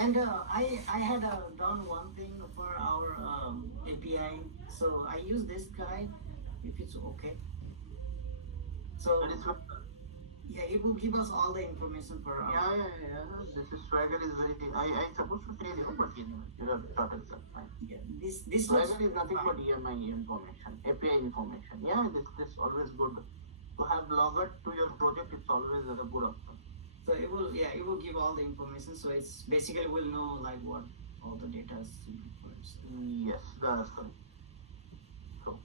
And I had done one thing for our API, so I use this guy if it's okay. So That is what. yeah, it will give us all the information for our. Yeah. This is Swagger is very. I supposed to tell you, but anyway, you have thought it's fine. Yeah, this looks Swagger is nothing fine. but EMI information, API information. Yeah, this always good to have logged to your project. It's always a good option. So it will give all the information. So it's basically we'll know like what all the data is requires. Yes, that's correct. So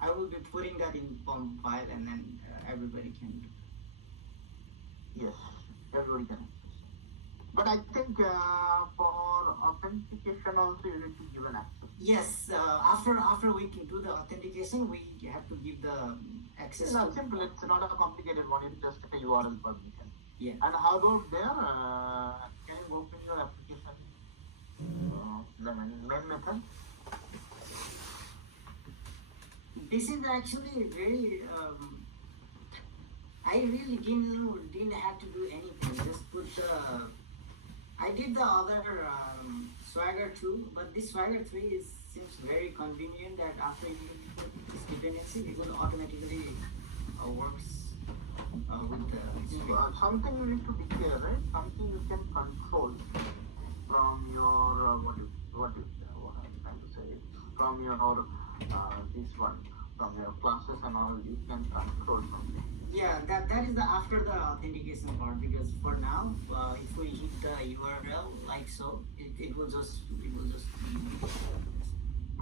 I will be putting that in POM file, and then everybody can do. yes, everybody can access. But I think for authentication also you need to give an access. Yes, after we can do the authentication, we have to give the access. It's not simple. It's not a complicated one. It's just a URL permission. Yeah. And how about there? Can you open your application? The main method. This is actually very. I really didn't have to do anything. Just put the. I did the other Swagger 2, but this Swagger 3 seems very convenient that after you put this dependency, it will automatically works with the. Something you need to declare, right? Something you can control from your what I'm trying to say, from your this one, from your classes and all. You can control something. Yeah, that is the after the authentication part, because for now, if we hit the URL like so, it will just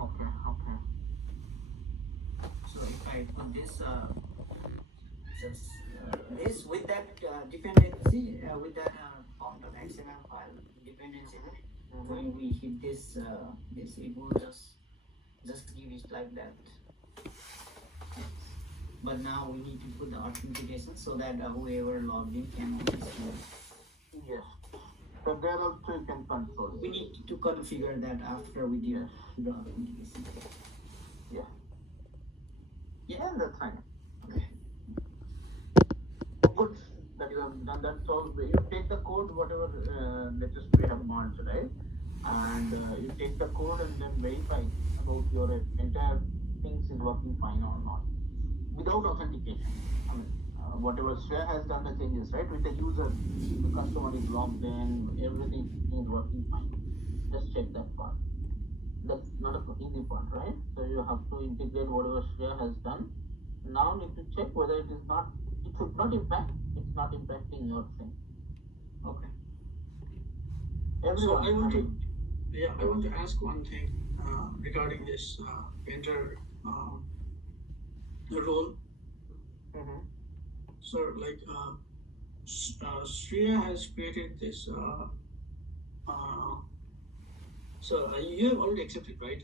Okay. So if I put this just this with that dependency with that .xml file dependency, when we hit this it will just give it like that. But now we need to put the authentication so that whoever logged in can only see. Yes. So there also you can control. We need to configure that after we do the authentication. Yeah. Yeah, that's fine. Okay. Good that you have done that. So you take the code, whatever latest we have merged, right? And you take the code and then verify about your entire things is working fine or not without authentication. I mean, whatever Shreya has done the changes, right? With the user, the customer is logged in, everything is working fine. Just check that part. That's not a easy part, right? So you have to integrate whatever Shreya has done. Now need to check whether it should not impact. It's not impacting your thing. Okay. So Everyone. I want to ask one thing regarding this vendor role. Mm-hmm. So like Shreya has created this. So you have already accepted, right?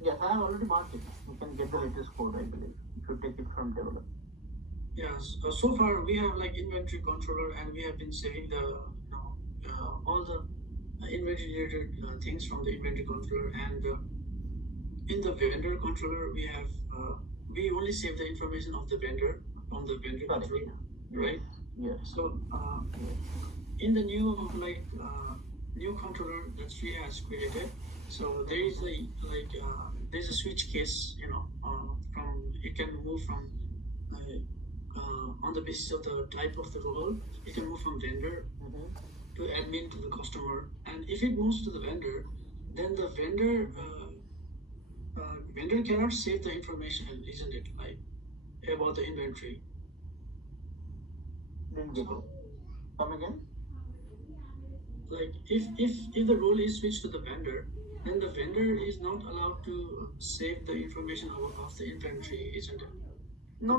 Yes, I have already marked it. You can get the latest code, I believe, if you take it from developer. Yes. So far we have like inventory controller, and we have been saving the all the inventory related things from the inventory controller, and in the vendor controller we have we only save the information of the vendor from the vendor controller, right? Yes. So in the new new controller that Shreya has created, so there is there's a switch case, from it can move from on the basis of the type of the role, it can move from vendor to admin to the customer, and if it moves to the vendor, then the vendor cannot save the information, isn't it? Like about the inventory. Didn't get it. Come again? Like if the role is switched to the vendor, then the vendor is not allowed to save the information of the inventory, isn't it? No.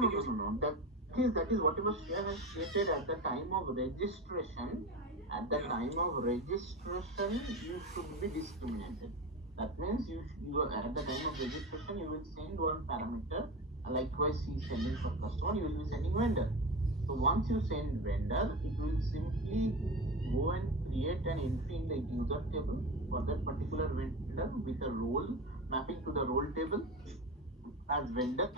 That is whatever Shreya has created at the time of registration. At the time of registration, you should be discriminated. That means you at the time of registration you will send one parameter. Likewise, he is sending for customer. You will be sending vendor. So once you send vendor, it will simply go and create an entry in the user table for that particular vendor with a role mapping to the role table as vendor,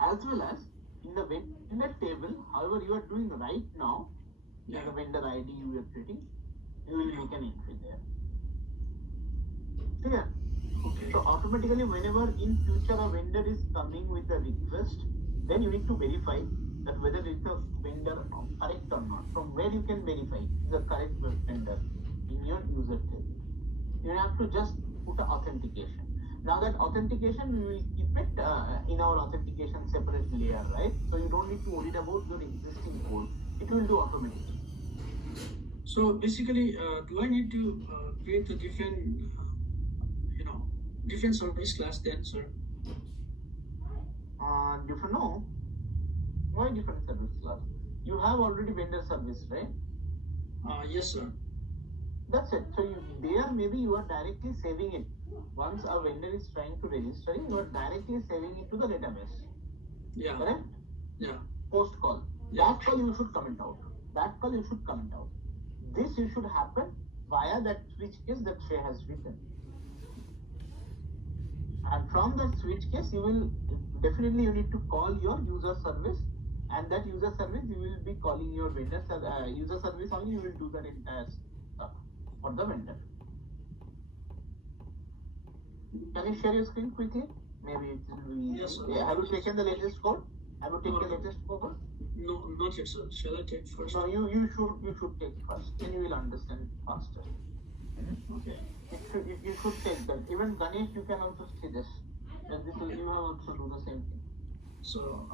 as well as in the vendor table. However, you are doing right now, like a vendor ID you are creating, you will make an entry there. Clear? Okay. So automatically, whenever in future a vendor is coming with a request, then you need to verify that whether it's a vendor correct or not. From where you can verify the correct vendor in your user table. You have to just put an authentication. Now that authentication, we will keep it in our authentication separate layer, right? So you don't need to worry about your existing code. It will do automatically. So basically, do I need to create a different, different service class then, sir? Different, no. Why different service class? You have already vendor service, right? Yes, sir. That's it. So there maybe you are directly saving it. Once a vendor is trying to register, you are directly saving it to the database. Yeah. Correct? Yeah. Post call. Yeah. That call you should comment out. That call you should comment out. This you should happen via that switch case that Shrey has written. And from that switch case, you will definitely you need to call your user service, and that user service you will be calling your vendor user service only. You will do that entire stuff for the vendor. Can you share your screen quickly? Maybe it will be. Yes, sir. Yeah. Have you taken the latest code? Have you taken the latest code? No, not yet, sir. Shall I take first? No, you should take first. Then you will understand faster. Okay. You should take that. Even Ganesh, you can also see this. And this will you have also do the same thing. So,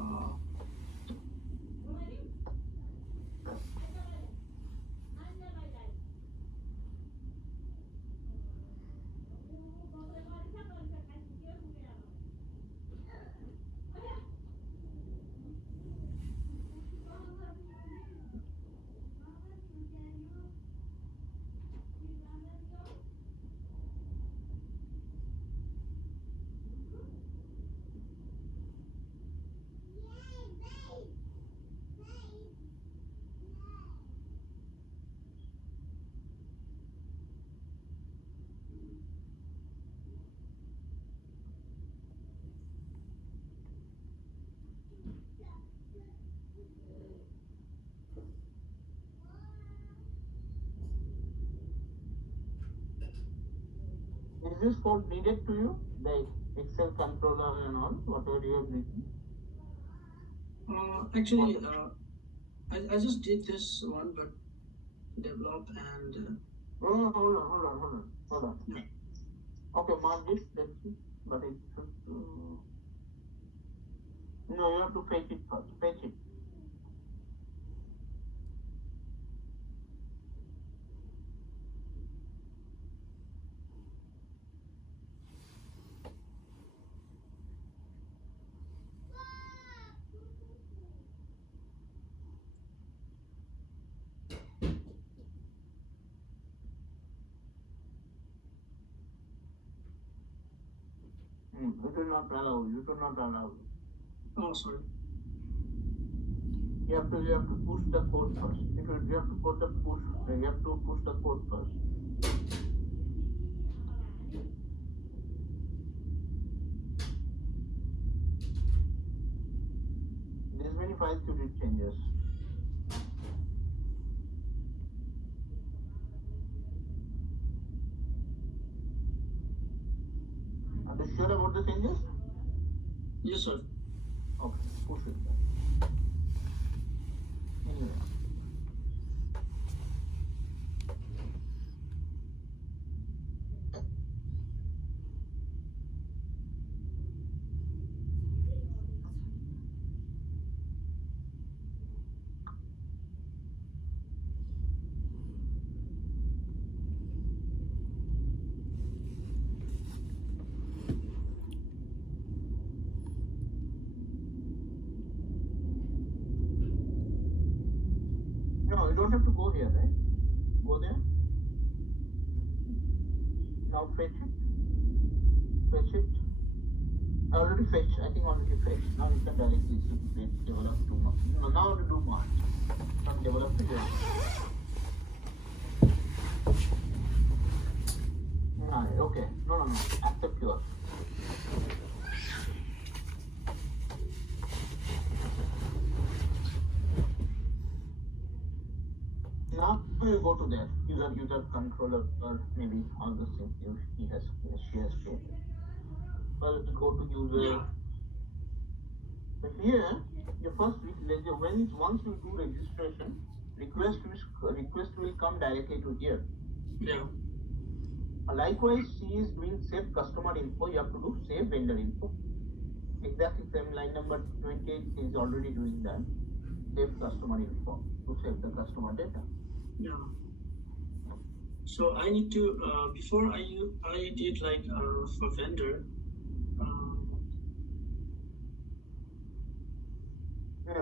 Is this code needed to you? The Excel controller and all, whatever you have written? actually, I just did this one, but develop and. Oh, hold on. Yeah. Okay, mark this, let's see. But it should. No, you have to fetch it first. Fetch it. It will not allow you. It will not allow you. Oh, sorry. You have to push the code first. You have to put the push. You have to push the code first. These many files you did changes. Are you sure about the changes? Yes, sir. Okay, push it. Anyway. No, you don't have to go here, right? Go there. Now fetch it. Fetch it. I already fetched. I think already fetched. Now you can directly develop to March. No, now to do March. From develop to develop. Okay. No. Accept yours. You go to there, user controller, or maybe all those things she has created. Well, you go to user. Yeah. So here, your first once you do registration, request will come directly to here. Yeah. Likewise, she is doing save customer info. You have to do save vendor info. Exactly same line number 28 is already doing that. Save customer info to save the customer data. Yeah. So I need to before I did like for vendor.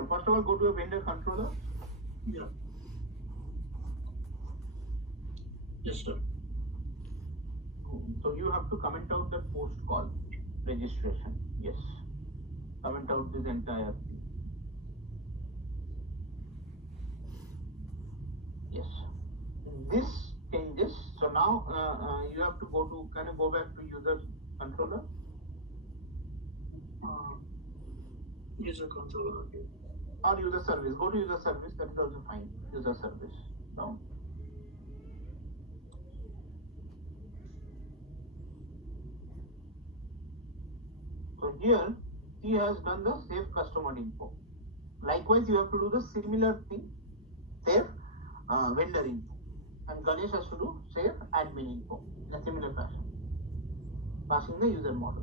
First of all, go to a vendor controller. Yeah. Yes, sir. So you have to comment out the post call registration. Yes. Comment out this entire thing. Yes. This changes. So now you have to go back to user controller. User controller. Okay. Or user service. Go to user service. That is also fine. User service. Down. So here he has done the save customer info. Likewise, you have to do the similar thing. Save vendor info. And Ganesh has to do save admin info in a similar fashion. Passing the user model.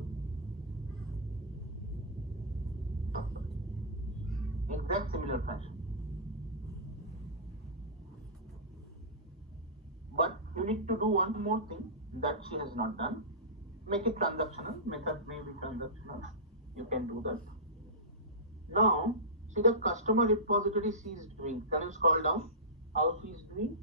Exact similar fashion. But you need to do one more thing that she has not done. Make it transactional. Method may be transactional. You can do that. Now, see the customer repository she is doing. Can you scroll down? How she is doing?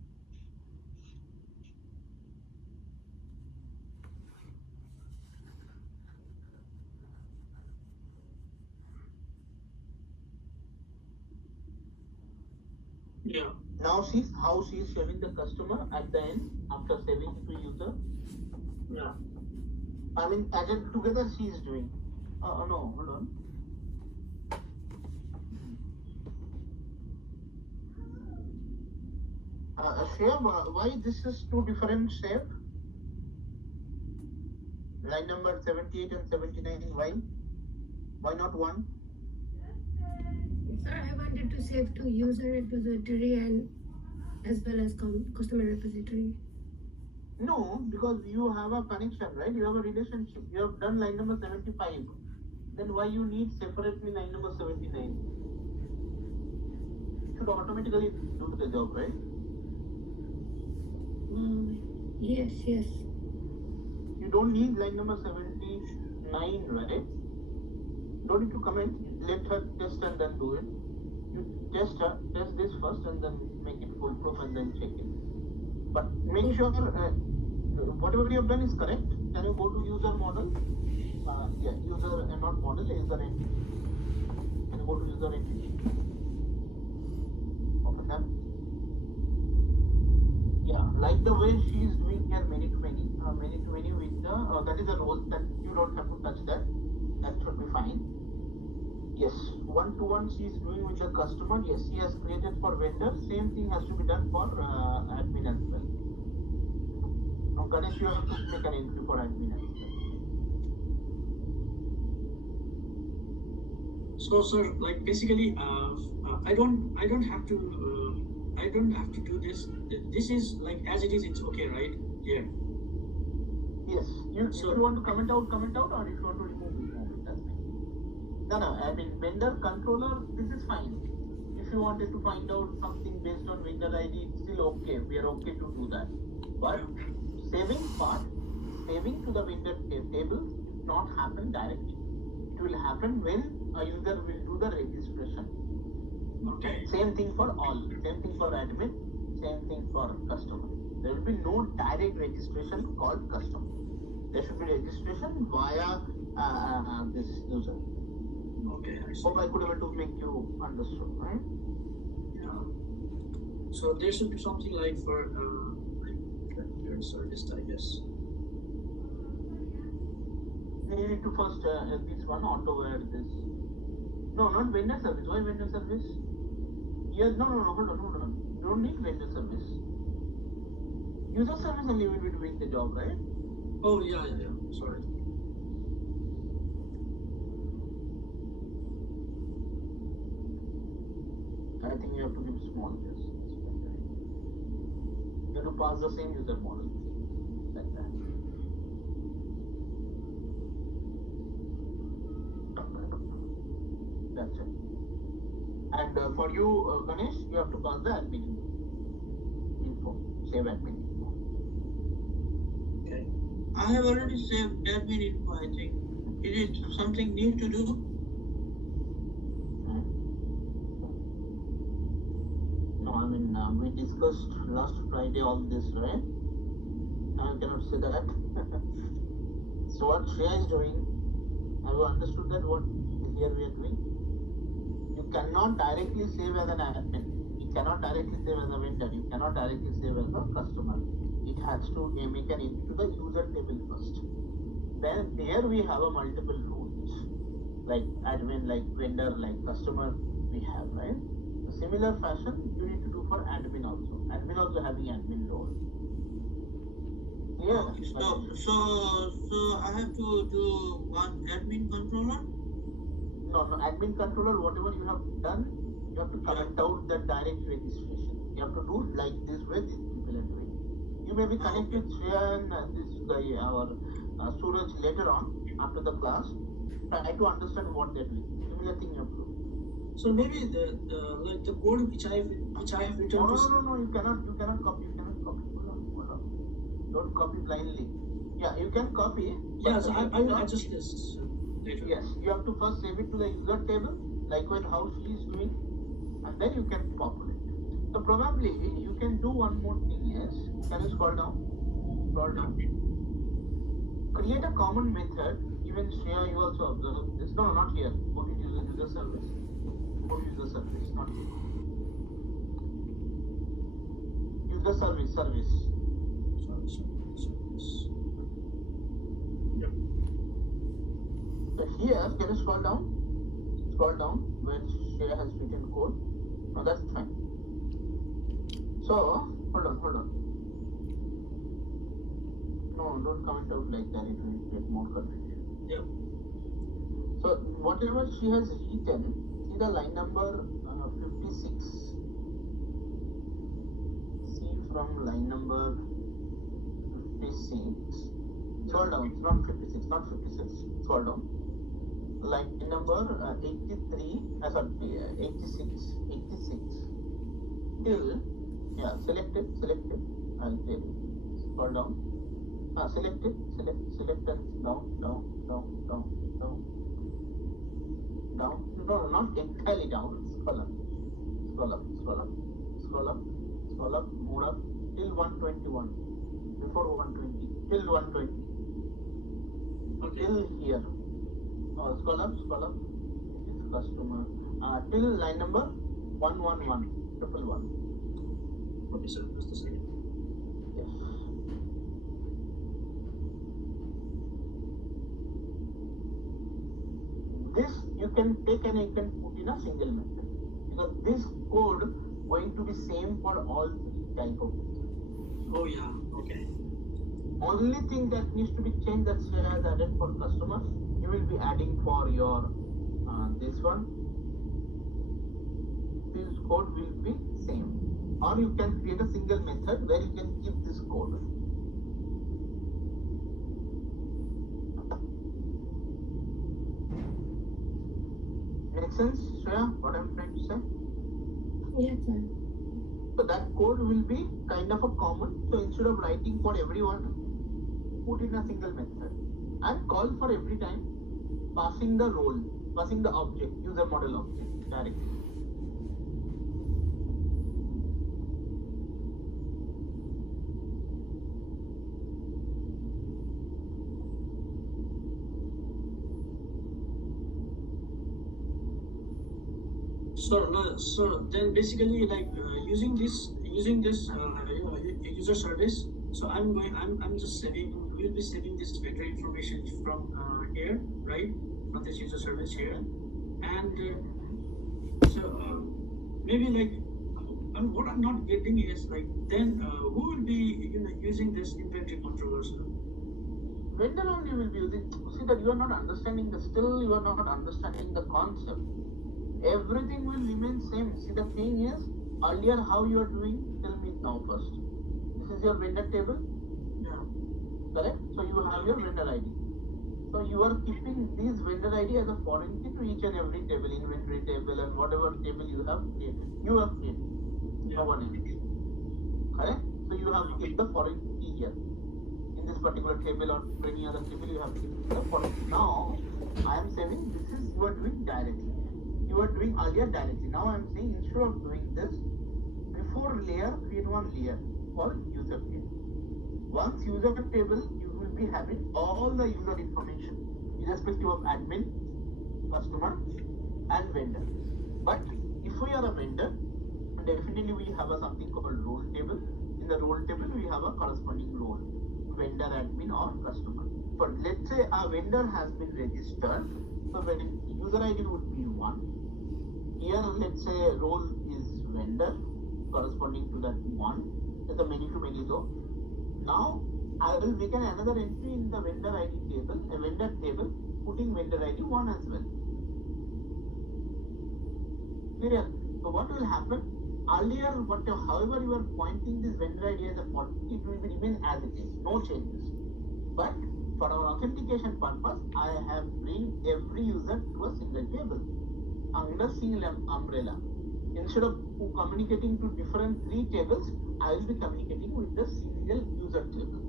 Yeah. Now see how she is saving the customer at the end after saving to user. Yeah. I mean, added together she is doing. No, hold on. Save, why this is two different save? Line number 78 and 79, why? Why not one? Sir, I wanted to save to user repository and as well as customer repository. No, because you have a connection, right? You have a relationship. You have done line number 75. Then why you need separately line number 79? It should automatically do the job, right? Yes. You don't need line number 79, right? Don't need to comment. Let her test and then do it. You test this first and then make it foolproof and then check it. But make sure whatever you have done is correct. Can you go to user model? User not model, user entity. Can you go to user entity? Open that. Yeah, like the way she is doing here many to many with the that is a role that you don't have to touch that. That should be fine. Yes, one-to-one she is doing with the customer. Yes, she has created for vendor. Same thing has to be done for admin as well. Now Ganesh, you have to make an entry for admin as well. So sir, like basically, I don't have to do this. This is like as it is. It's okay, right? Yeah. Yes. If you want to comment out, or if you want to remove it, that's fine. No. I mean vendor controller. This is fine. If you wanted to find out something based on vendor ID, it's still okay. We are okay to do that. But saving to the vendor table not happen directly. It will happen when a user will do the registration. Okay. Same thing for all. Same thing for admin. Same thing for customer. There will be no direct registration called customer. There should be registration via this user. Okay. I see. Hope I could able to make you understood, right? Yeah. So there should be something like for like service, I guess. You need to first this one auto add this. No, not vendor service. Why vendor service? Yes, no. Hold on. You don't need vendor service. User service only will be doing the job, right? Oh yeah. Sorry. I think you have to give small yes. You have to pass the same user model like that. That's it. And for you, Ganesh, you have to pass the admin info, save admin info. Okay. I have already saved admin info. I think. Is it something new to do? No, I mean we discussed last Friday all this, right? I cannot say that. So what Shreya is doing, have you understood that what here we are doing? You cannot directly save as an admin. You cannot directly save as a vendor. You cannot directly save as a customer. It has to make an into the user table first. Then there we have a multiple rules, like admin, like vendor, like customer. We have, right? The similar fashion you need to do for admin also. Admin also having admin role. Yeah. Okay, so I have to do one admin controller. No, admin controller, whatever you have done, you have to comment out the direct registration. You have to do like this way these people are doing. You may be connect with Shreya and this guy, our Suraj later on after the class. Try to understand what they're doing. Similar thing you have to do. So maybe the like the code which I have written. No, you cannot copy. Hold on. Don't copy blindly. Yeah, you can copy. Yeah, so I will adjust this later. Yes, you have to first save it to the user table, likewise how she is doing, and then you can populate. So probably you can do one more thing. Yes, can you scroll down? Scroll down. Create a common method. Even Shreya, you also observe this. No, not here. Go to user service. Go to user service, not here. User service. Sorry. Yep. So here, can you scroll down? Scroll down where Shreya has written code. No, that's fine. So, hold on. No, don't comment out like that. It will get more confusion. Yep. So, whatever she has written, see the line number 56. See from line number 56. Scroll down. It's not 56. Scroll down. Line number 83. Sorry, 86. Till, yeah, select it. I'll tell you. Scroll down. Select it. Select and down. No, not entirely down. Scroll up. Move up till 121. Before 120. Till 120. Okay. Till here. Scroll up. It is customer. Till line number 111. 111. Okay, sir. Just a second. Yes. This you can take and you can put in a single method, because this code going to be same for all three type of methods. Oh yeah. Okay. Only thing that needs to be changed that Shreya has added for customers, you will be adding for your this one. This code will be same, or you can create a single method where you can keep this code. Make sense, Shreya? What I'm trying to say? Yes, sir. So that code will be kind of a common. So instead of writing for everyone, put in a single method and call for every time, passing the role, passing the object, user model object directly. So then basically like using this user service. So I'm just saving. We'll be saving this better information from here, right? From this user service here, and maybe like what I'm not getting is like then who will be using this inventory controller, sir? Vendor only will be using. See that you are not understanding still you are not understanding the concept. Everything will remain same. See the thing is, earlier how you are doing, tell me now first. This is your vendor table, Yeah. correct? So you have your vendor ID. So you are keeping this vendor ID as a foreign key to each and every table, inventory table and whatever table you have created. You have created. No one else. Correct? So you have kept the foreign key here. In this particular table or any other table, you have kept the foreign key. Now I am saying this is you are doing directly. You were doing earlier directly. Now I am saying instead of doing this, before layer, create one layer called user table. Once user table, you will be having all the user information, irrespective of admin, customer, and vendor. But if we are a vendor, definitely we have something called role table. In the role table, we have a corresponding role, vendor, admin, or customer. But let's say a vendor has been registered, so when user ID would be 1. Here, let's say role is vendor, corresponding to that 1. That's a many to many though. Now, I will make another entry in the vendor ID table, a vendor table, putting vendor ID 1 as well. Clear? So what will happen? Earlier, however you are pointing this vendor ID as a 40, it will remain as it is, no changes. But for our authentication purpose, I have bring every user to a single table under single umbrella. Instead of communicating to different 3 tables, I will be communicating with the single user table,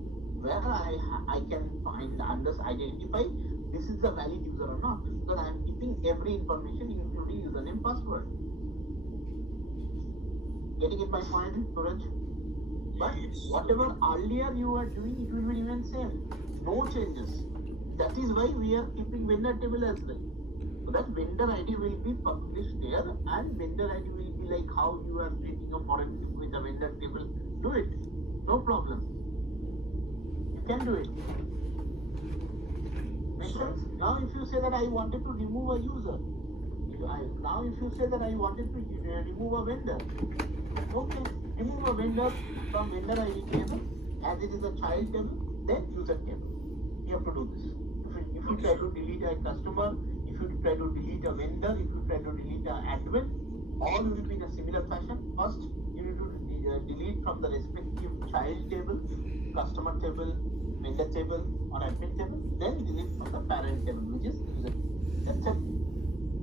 where I can identify this is the valid user or not, because I am keeping every information including username, password. Getting it my point, Suraj? But whatever earlier you are doing, it will remain same. No changes. That is why we are keeping vendor table as well. So that vendor ID will be published there, and vendor ID will be like how you are creating a foreign key with a vendor table. Do it. No problem. You can do it. Make sense? Now if you say that I wanted to remove a user, now if you say that I wanted to remove a vendor, okay, remove a vendor from vendor ID table, as it is a child table, then user table. You have to do this. If you try to delete a customer, if you try to delete a vendor, if you try to delete an admin, all will be in a similar fashion. First, you need to delete from the respective child table, customer table, vendor table, or admin table, then delete from the parent table, which is user. That's it.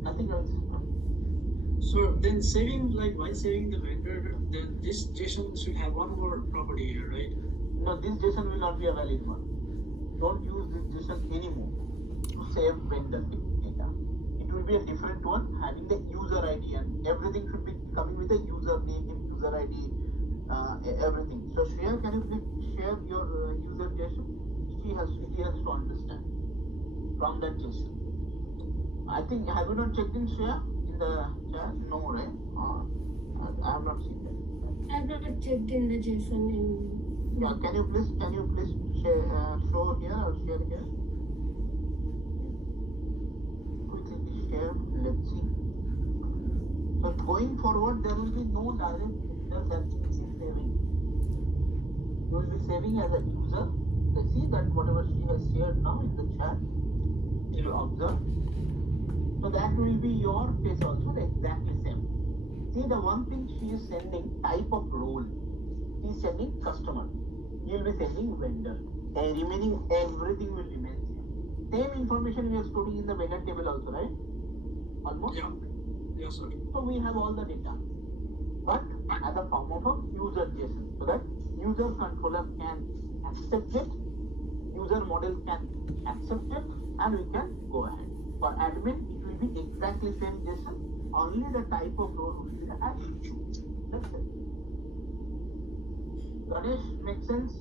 Nothing else. So then saving, like while saving the vendor, then this JSON should have one more property here, right? No, this JSON will not be a valid one. Don't use this JSON anymore to save vendor data. It will be a different one having the user ID, and everything should be coming with a user name, user ID, everything. So Shreya, can you please share your user JSON? She has to understand from that JSON. I think, have you not checked in Shreya in the chat? No, right? I have not seen that. I've not checked in the JSON in. Yeah, can you please share, show here or share here? Quickly share. Let's see. So going forward, there will be no direct user that you will be saving. You will be saving as a user. Let's see that whatever she has shared now in the chat, you observe. So that will be your case also exactly same. See, the one thing she is sending type of role. She is sending customer. You will be sending vendor. And remaining everything will remain same. Same information we are storing in the vendor table also, right? Almost. Yeah. Yes, sir. So we have all the data, but as a form of a user JSON, so that user controller can accept it, user model can accept it, and we can go ahead. For admin, it will be exactly same JSON, only the type of role will be the admin. That's it. Ganesh, make sense?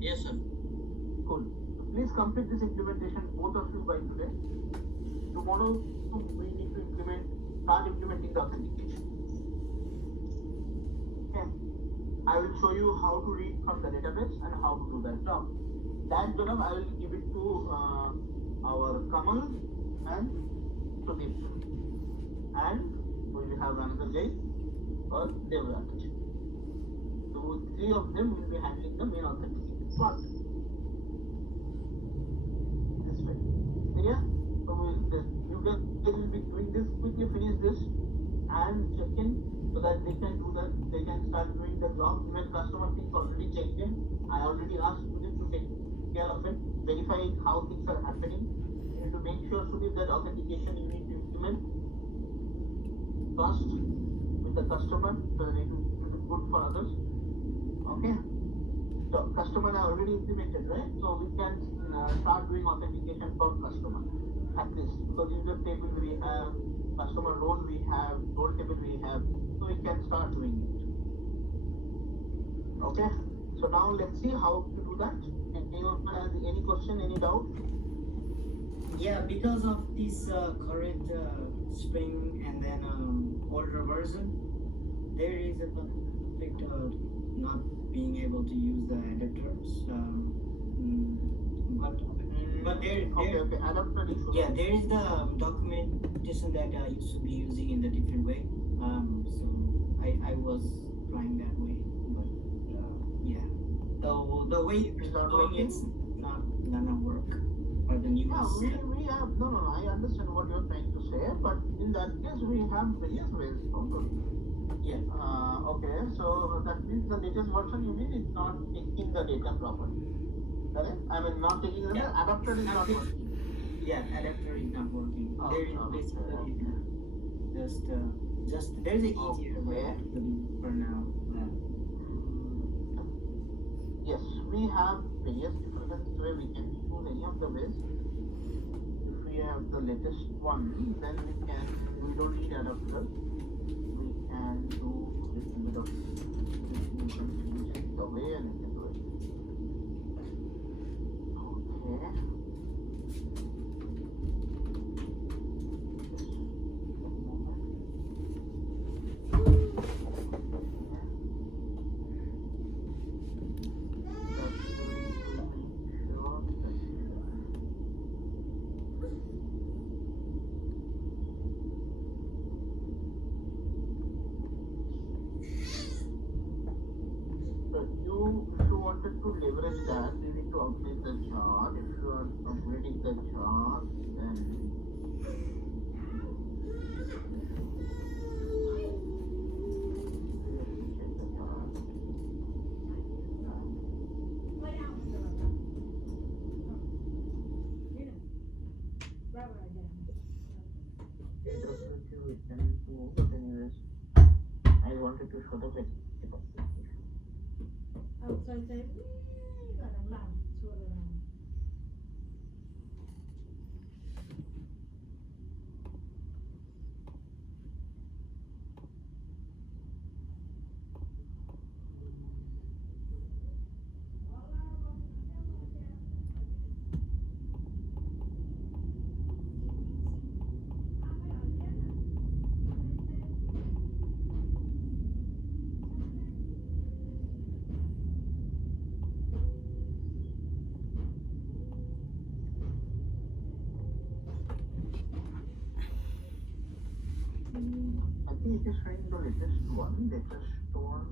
Yes, sir. Cool. Please complete this implementation, both of you, by today. Tomorrow, we need to start implementing the authentication. Okay. I will show you how to read from the database and how to do that job. That job I will give it to our Kamal and Sudeep. And we will have another guy for Devraj. So three of them will be handling the main authentication part. This way. Clear? So you guys will be doing this, quickly finish this and check in so that they can do that, they can start doing the job. Even customer things already checked in. I already asked Sudip to take care of it, verify how things are happening. You need to make sure, Sudip, that authentication you need to implement first with the customer so that it will be good for others. Okay? So customer are already implemented, right? So we can start doing authentication for customer at least, because user table we have, customer role we have, role table we have, so we can start doing it. Okay? So now let's see how to do that. Anyone has any question, any doubt? Yeah, because of this current Spring and then older version, there is a conflict not being able to use the adapters. But there, Okay, adapter issue. yeah, there is the documentation that you should be using in the different way. So I was trying that way, but yeah, the way It's not doing working? it's not gonna work for the new. Yeah, we have, no, I understand what you're trying to say, but in that case, we have various ways, don't we? Yeah. Okay, so that means the latest version you mean is not taking the data properly. Correct? I mean, not taking the Yeah. adapter is not working. Yeah, adapter is not working. Oh, There is okay, basically okay. just there's a easier way Okay. to do for now. Yes, we have various different ways we can choose any of the ways. If we have the latest one, then we don't need adapter. We can do a little bit of the way and we can do it. Okay. If you wanted to leverage that, you need to update the chart. If you are upgrading the chart, then check the chart. We can do, but anyways, I wanted to show the specification. I think it is showing the latest one, latest one.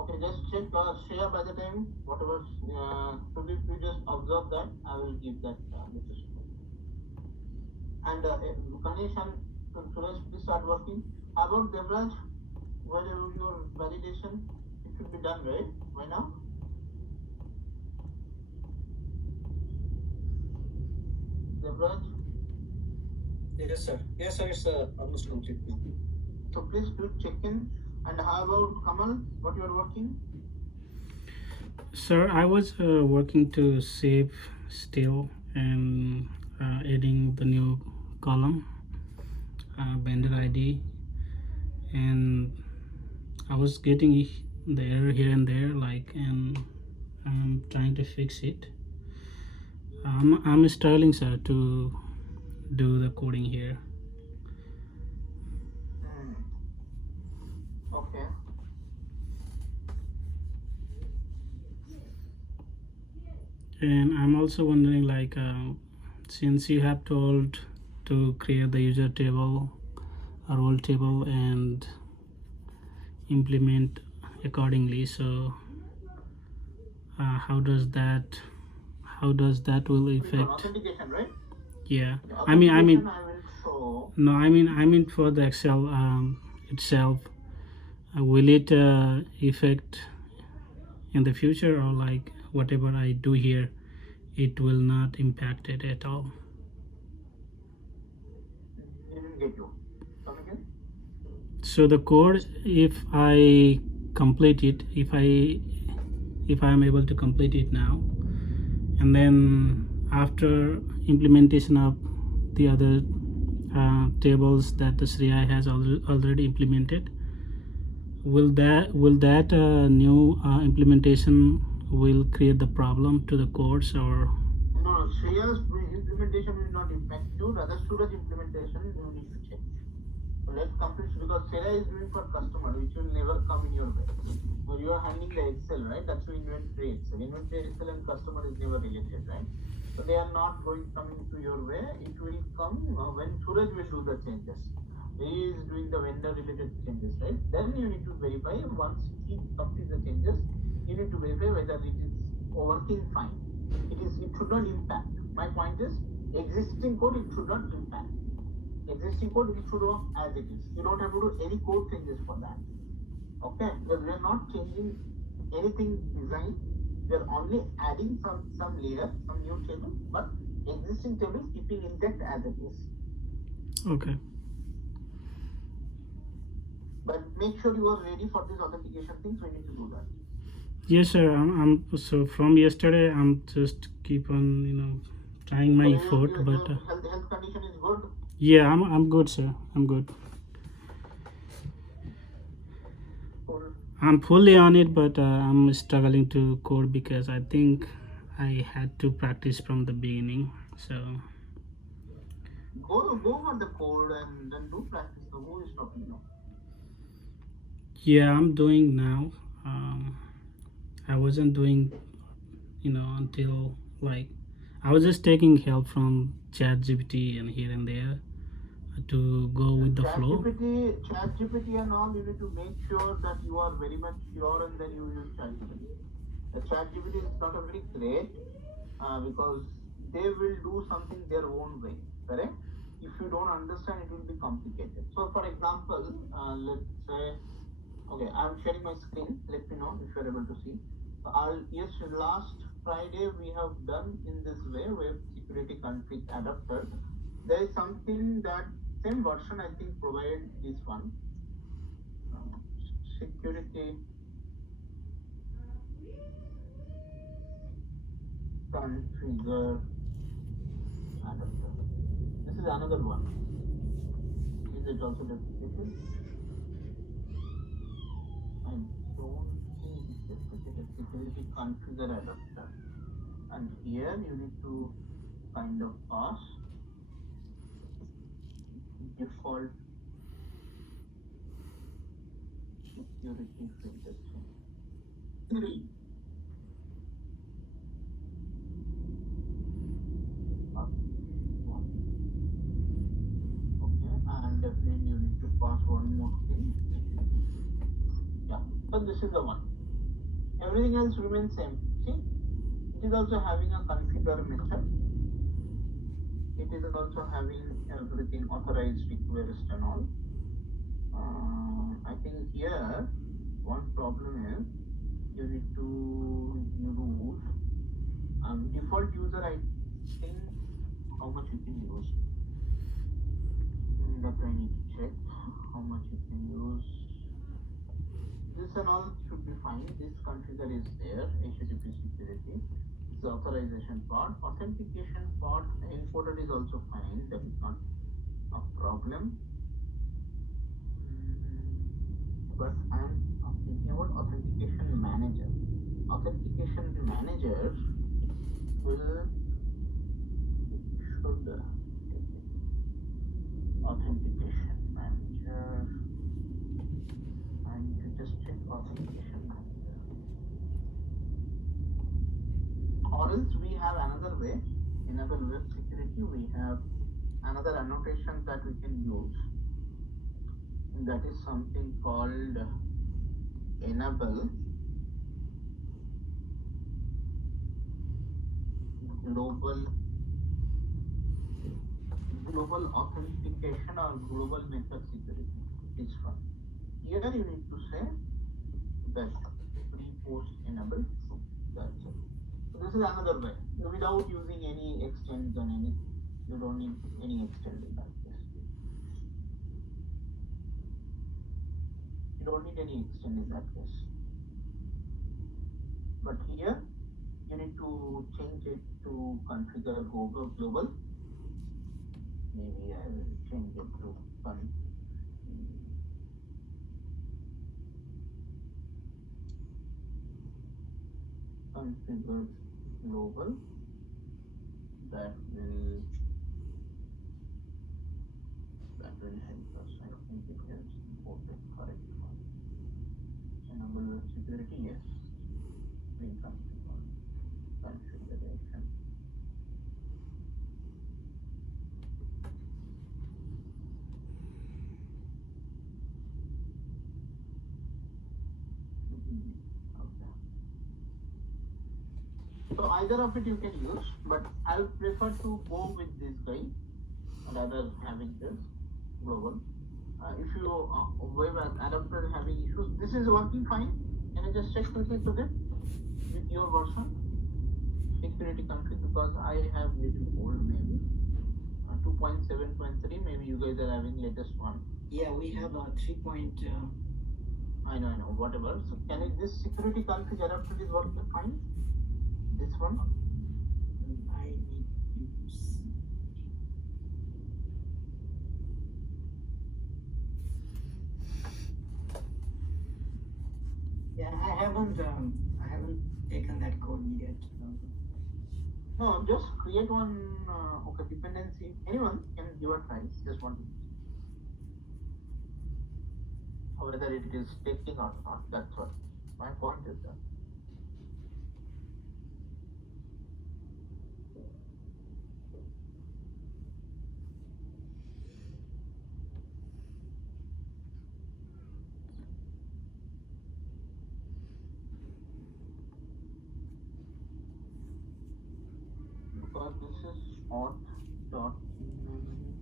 Okay, just check share by the time, whatever, so if you just observe that, I will give that latest one. And Ganesh and Suresh, please start working. How about Devraj? Where your validation? It should be done, right? By now? Devraj? Yes, sir. Yes, sir. It's almost complete now. So please do check in. And how about Kamal? What you are working? Sir, I was working to save still, and adding the new column, vendor ID, and I was getting the error here and there, like, and I'm trying to fix it. I'm struggling, sir, to do the coding here. Okay. And I'm also wondering, like, since you have told to create the user table, a role table, and implement accordingly, so how does that will With affect? authentication, right? Yeah, The I mean authentication I will show. no, I mean for the Excel itself, will it affect in the future, or like whatever I do here, it will not impact it at all? Didn't get you. Come again? So the code, if I complete it, if I am able to complete it now, and then after implementation of the other tables that the Sriya has already implemented, will that new implementation will create the problem to the codes, or? No, Shreya's implementation will not impact you. Rather, Suraj implementation you need to check. So let's complete, because Shreya is doing for customer, which will never come in your way. So you are handling the Excel, right? That's your inventory Excel. Inventory Excel and customer is never related, right? So they are not coming to your way. It will come when Suraj will do the changes. He is doing the vendor related changes, right? Then you need to verify. Once he completes the changes, you need to verify whether it is working fine. It should not impact. My point is, existing code, it should not impact. Existing code, it should work as it is. You don't have to do any code changes for that. Okay? Because we are not changing anything design. We are only adding some layer, some new table, but existing table keeping intact as it is. Okay. But make sure you are ready for these authentication things. We need to do that. Yes, sir. I'm so from yesterday. I'm just keep on trying my effort, your but health condition is good. yeah, I'm good, sir. I'm good. Cool. I'm fully on it, but I'm struggling to code because I think I had to practice from the beginning. So Go over the code and then do practice. So who is stopping you? yeah, I'm doing now. I wasn't doing, until like I was just taking help from ChatGPT and here and there to go with the flow. ChatGPT and all, you need to make sure that you are very much sure and then you use ChatGPT. The ChatGPT is not a very great because they will do something their own way, correct? If you don't understand, it will be complicated. So, for example, let's say, okay, I'm sharing my screen. Let me know if you're able to see. Yes, last Friday we have done in this way, web security config adapter. There is something that same version I think provided this one. Security configure adapter. This is another one. Is it also replicated? I don't think it's replicated. Security configure adapter. And here you need to kind of pass default security filter. Okay, and then you need to pass one more thing. Yeah, so this is the one. Everything else remains same. See, it is also having a configure method. It is also having everything authorized request and all. I think here one problem is you need to use default user. I think how much you can use. That I need to check how much you can use. This and all should be fine. This configure is there. HTTP security. is authorization part. Authentication part imported is also fine. That is not a problem. But I'm thinking about authentication manager. Authentication manager will should authentication manager. I need to just check authentication manager. Or else we have another way. In other web security, we have another annotation that we can use. That is something called enable global authentication or global method security. This one. Here you need to say that pre-post enable true. That's it. So this is another way without using any extends on anything. You don't need any extend in that case. You don't need any extend in that case. But here you need to change it to configure global. Maybe I will change it to configure global. That will help us. I think it has imported correct one. Enable security, yes. Pre-configure configuration. Okay. So either of it you can use, but I'll prefer to go with this guy rather having this global. If you web adapter having issues, this is working fine. Can I just check quickly with your version? Security config, because I have little old maybe 2.7.3. Maybe you guys are having latest one. Yeah, we have a 3. I know, whatever. So can I, this security config adapter is working fine? This one? I need to see. Yeah, I haven't taken that code yet. No, just create one okay dependency. Anyone can give a try. Just want to whether it is taking or not. That's what my point is that. Because this is auth dot in memory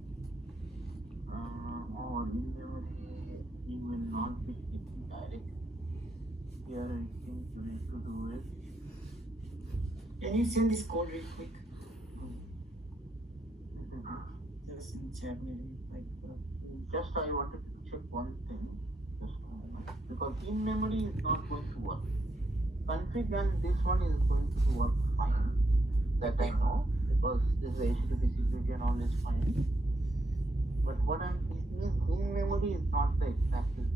or in memory, you will not be taking direct. Here I think you need to do it. Can you send this code real quick? Just in chat maybe Just I wanted to check one thing. Just a moment. Because in memory is not going to work. Config and this one is going to work fine. That I know, because this is HTTP security and all is fine. But what I'm thinking is in memory is not the exact thing.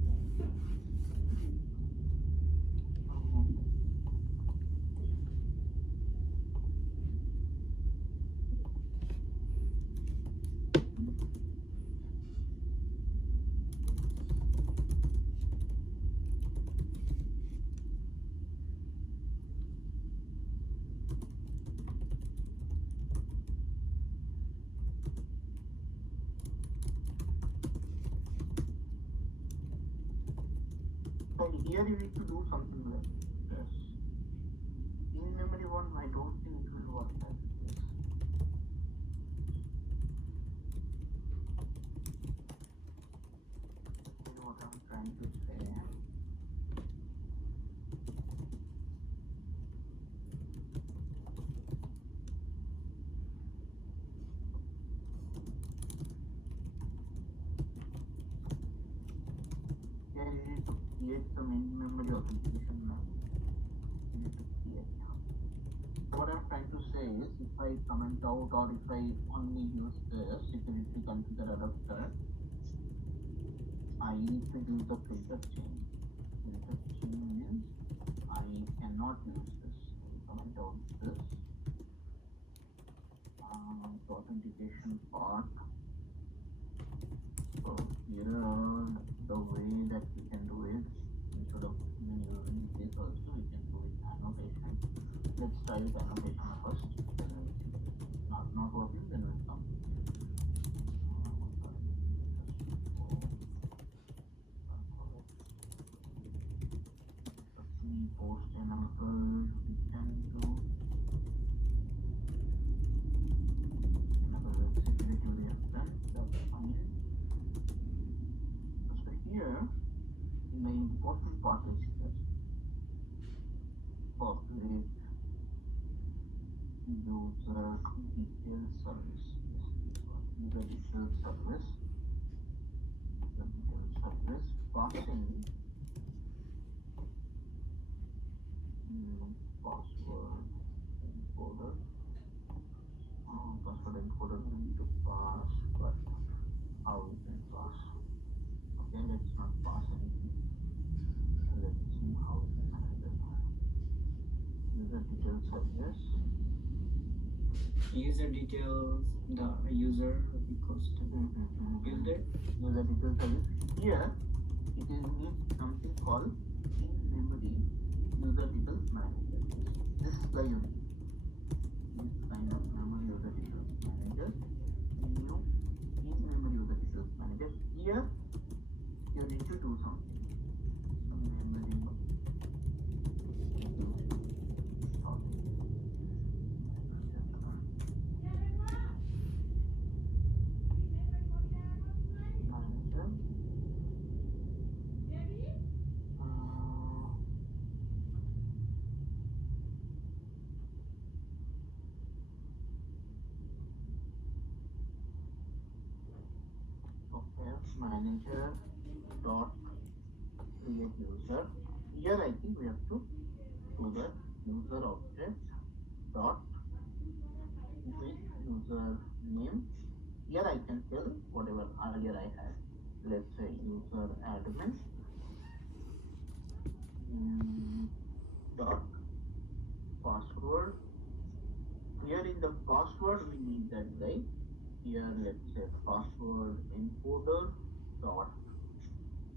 So here you need to do something like this. In memory one, I don't think it will work like this. You know what I'm trying to say. Here you need to create some in-memory authentication now. You need to create. what I'm trying to say is, if I comment out or if I only use the security configure adapter, I need to use the filter chain. Filter chain means I cannot use this. Comment out this authentication part. So here the way that we can do it, instead of even using this also, we can do it annotation. Let's try with annotation first. Then we'll see. Not working, then we'll come. Post example, we can do another web security we have done. That's fine. So here, the important part is here. Public user detail service. User detail service. User detail service passing password encoder. Password encoder we need to pass, but how we can pass? Okay, let's not pass anything. Let's see how we can handle that. User detail service. User details, the user equals to user. User detail service. Here it is need something called in-memory user details manager. This is the unit. This kind of memory user details manager. New in-memory user details manager. Here you need to do something. Some memory. Manager dot create user. Here I think we have to do the user object dot with user name. Here I can tell whatever earlier I had. Let's say user admin dot password. Here in the password we need that guy. Here let's say password encoder dot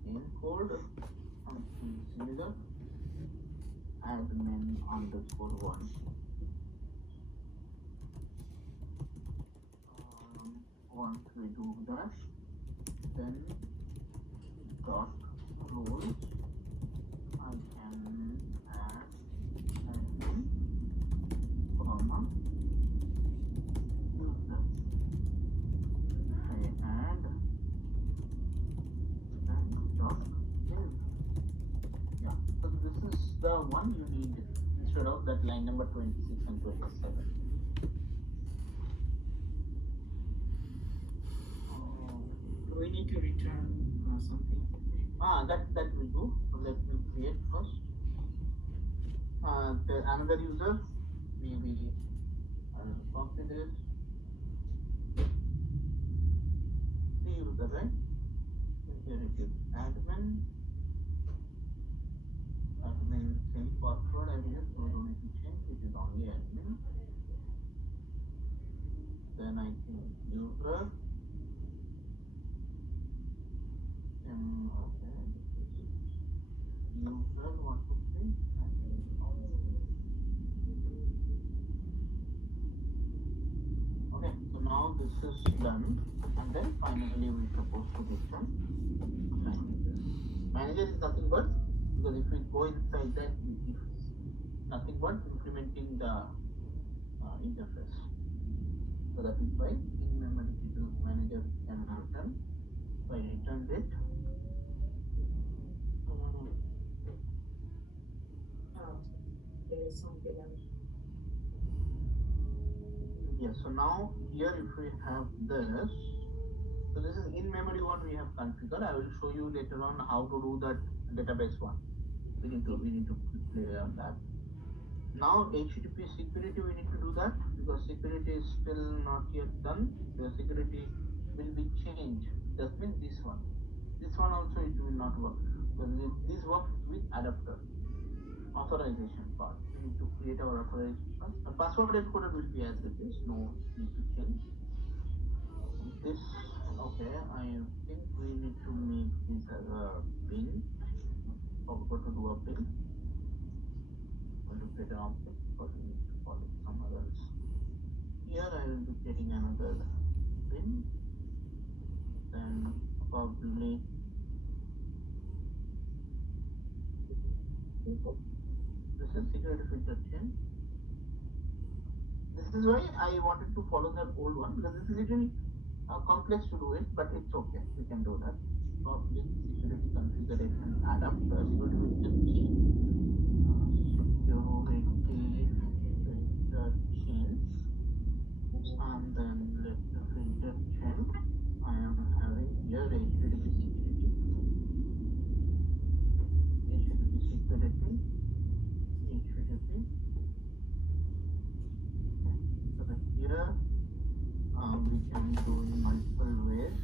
encode something similar admin underscore one. Once we do that, then dot roles I can add admin comma user. I add and dot save. Yeah, so this is the one you need instead of that line number 26 and 27. We need to return something. That will do. So let me create first. Another user, maybe I'll copy this. The user, right? Here it is admin. Admin same password I use, so don't need to change. It is only admin. Then I think user. Okay, user what to say? Okay, so now this is done, and then finally we're supposed to return manager. Manager is nothing but, because if we go inside that, it's nothing but implementing the interface. So that is why in-memory details manager can return. So I returned it. There is something else. Yes, so now here if we have this, so this is in-memory one we have configured. I will show you later on how to do that database one. We need to play on that. Now HTTP security we need to do that because security is still not yet done. The security will be changed. That means this one. This one also it will not work. Because this works with adapter. Authorization part. We need to create our authorization part. The password encoded will be as it is. No need to change. This okay. I think we need to make this as a pin. Forgot to do a pin. Going to create an object because we need to call it some others. Here I will be creating another pin. Then probably this is security filter chain. This is why I wanted to follow that old one because this is little complex to do it, but it's okay. We can do that. Public security configuration adapter security filter chain. Security filter chain. And then let the filter chain. I am having here HTTP security. HTTP security. HTTP. So that here we can do in multiple ways.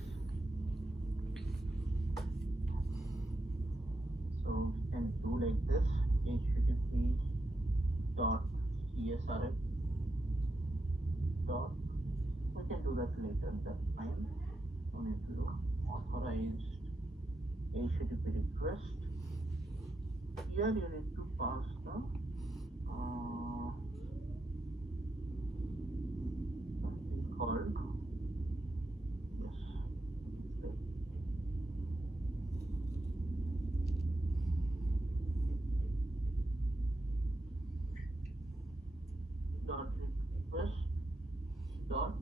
So we can do like this HTTP dot CSRF dot. We can do that later. That's fine. No need to do authorized HTTP request. Here you need to pass the something called dot request dot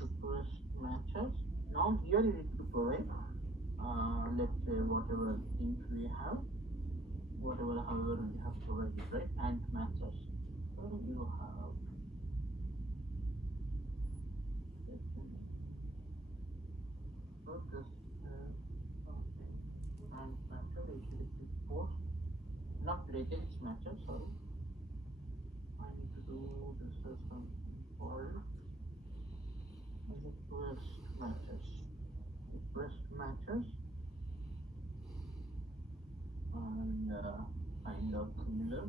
request matches. Now here you need to provide let's say whatever things we have, however we have provided, right? And matches. So you have this something and matches HTTP post, not regex matches, sorry. I need to do this as something called request matches. Request matches and kind of similar.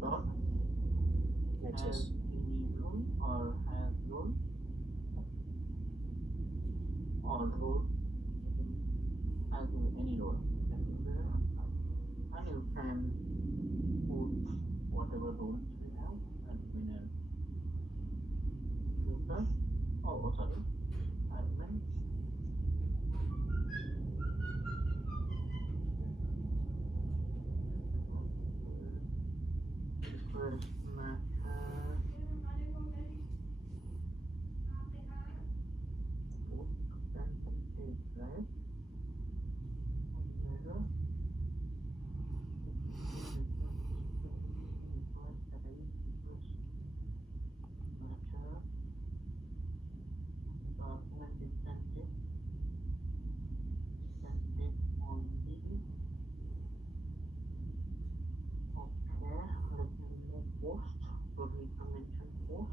Dot Matches. any rule or has rule or rule has any role. And you can put whatever rules we have admin and user. Oh, sorry, admin. Request matcher. Right. Post, so we can mention post.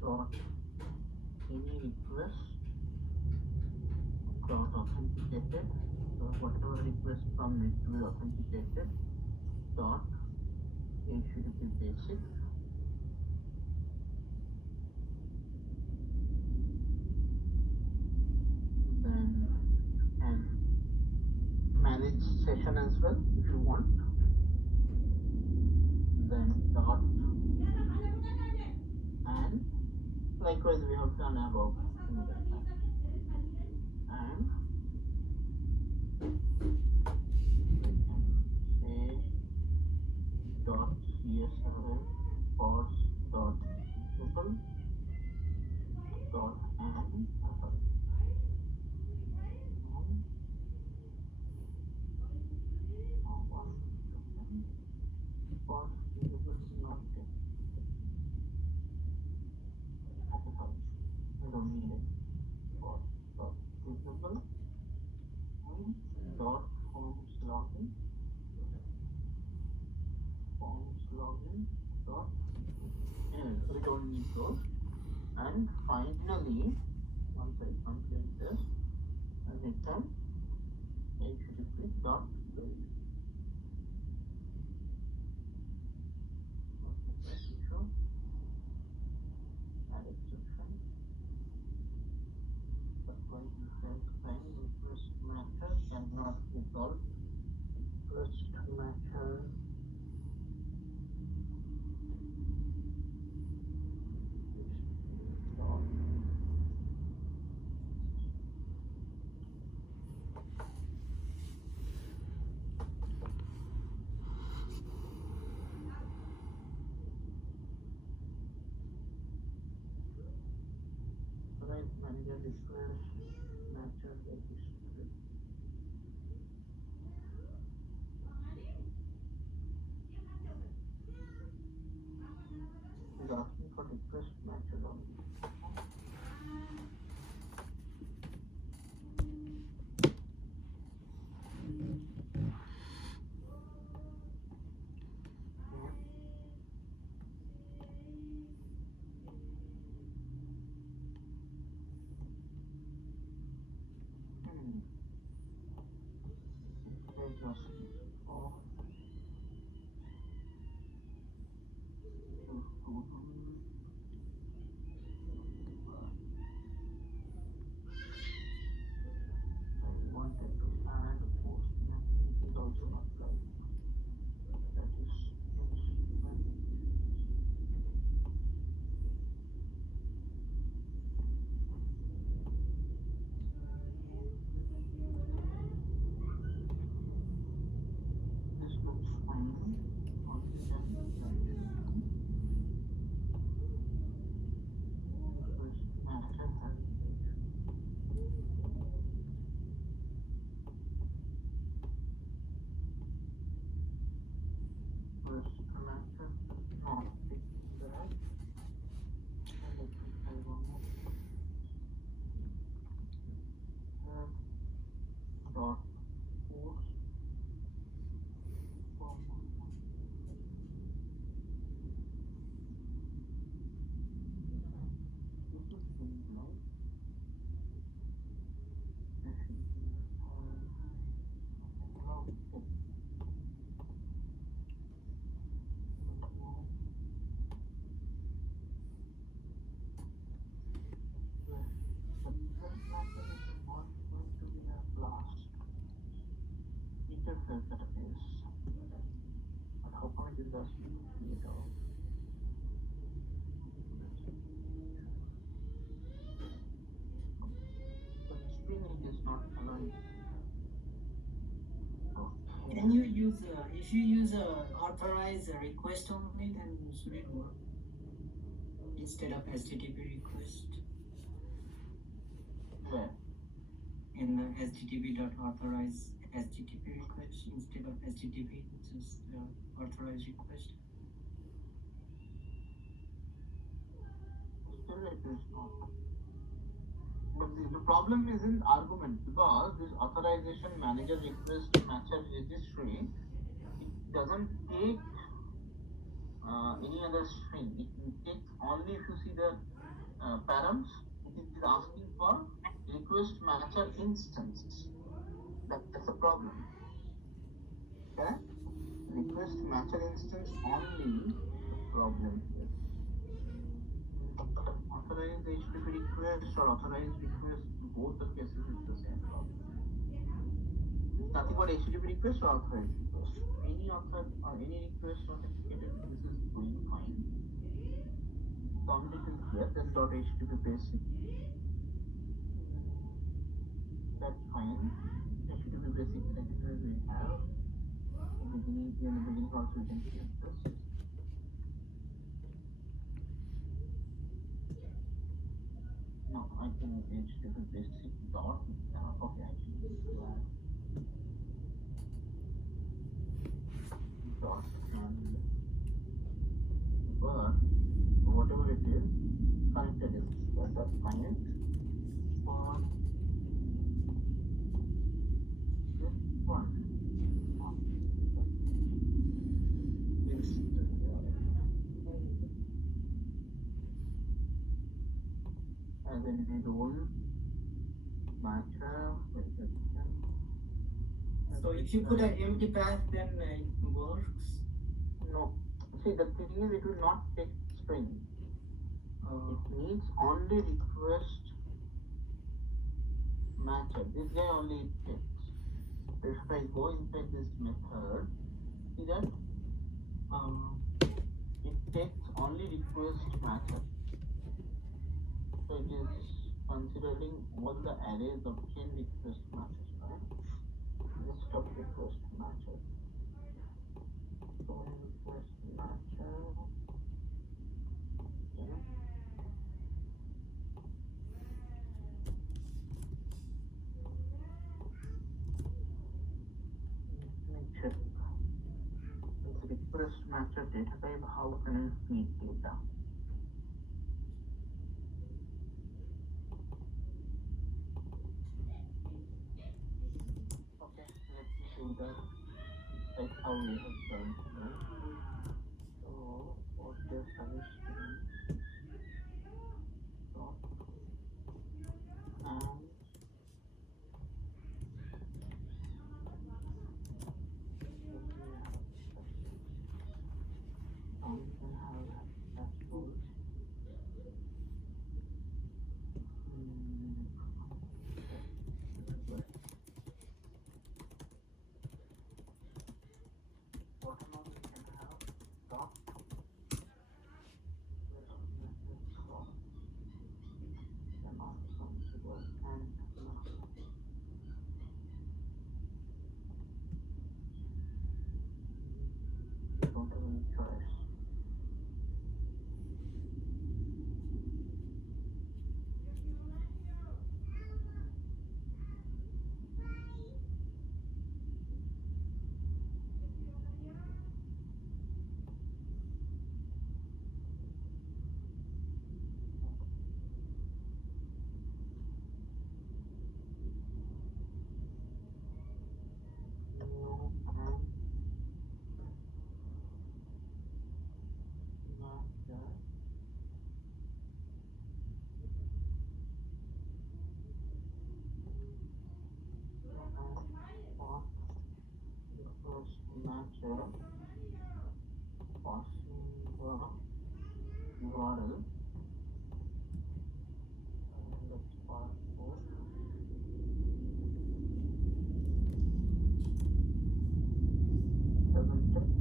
Dot any request dot authenticated. So whatever request from needs to be authenticated dot HTTP basic. Then and manage session as well if you want. Then dot and likewise we have done above. And we can say dot csrl pos dot people dot and pos is not there. Okay, sorry. We don't need it. Pos dot visible and dot forms login dot we don't need those. And finally, once I complete this, I return http dot build. Add exception. But when you can find request matter cannot resolve request matter. Right, manager request matter registered. Is asking for request matter only. I wanted to add a post message, it is also not right. That is this looks fine. Only then request matter has request matter not fixed that. And let me try one more. Dot post interface but how come it does it all? But streaming is not allowing. Okay. Can you use if you use authorize a request only, then should it work instead of HTTP request? Where? In the http.authorize HTTP request instead of HTTP, just authorize request. Still it is not. But the problem is in argument because this authorization manager request matcher registry, it doesn't take any other string. It takes only if you see the params, it is asking for request request matcher instance. That's a problem. Okay? Request matcher instance only the problem here. Authorize HTTP request or authorize request, both the cases is the same problem. It's nothing but HTTP request or authorized request. Any author or any request authenticated, this is going fine. Comment is here, then .http basic. That's fine. HTTP basic secondary we have. In the beginning also we can see this. No, I think HTTP basic dot. Okay, actually, dot and but whatever it is, connected is that's fine. But this one. As in the role matcher. So if you put an empty path, then it works. No. See, the thing is, it will not take string. It needs only request matcher. This guy only it takes. If I go inside this method, see that it takes only request matcher. So it is considering all the arrays of chain request matches, right? List of request matcher. So request matcher. Okay. Let me check. This request matcher data type, how can I feed data? Okay, let's do that. That's how we have done here. So, what the service dot and we can have dashboard. Bottom we can have dot and also sugar and we don't have any choice. No, not that. The first matcher passing the URL and let's passport. Doesn't take.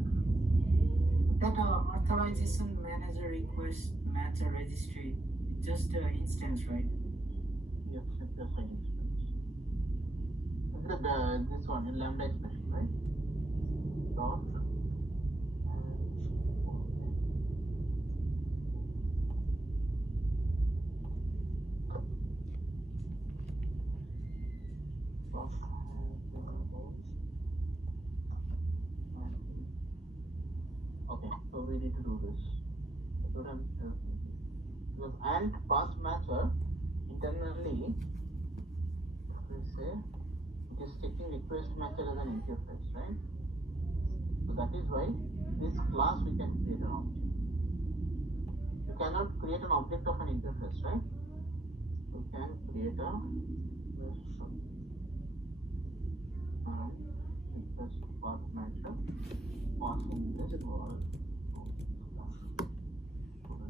That authorization manager request matcher registry, just instance, right? Yes, it's just an instance. This one in lambda expression, right? Dot okay, so we need to do this. That's what I'm thinking. Because and pass matcher internally, we say it is taking request matcher as an interface, right? So that is why this class we can create an object. You cannot create an object of an interface, right? You can create a request path matcher passing this word.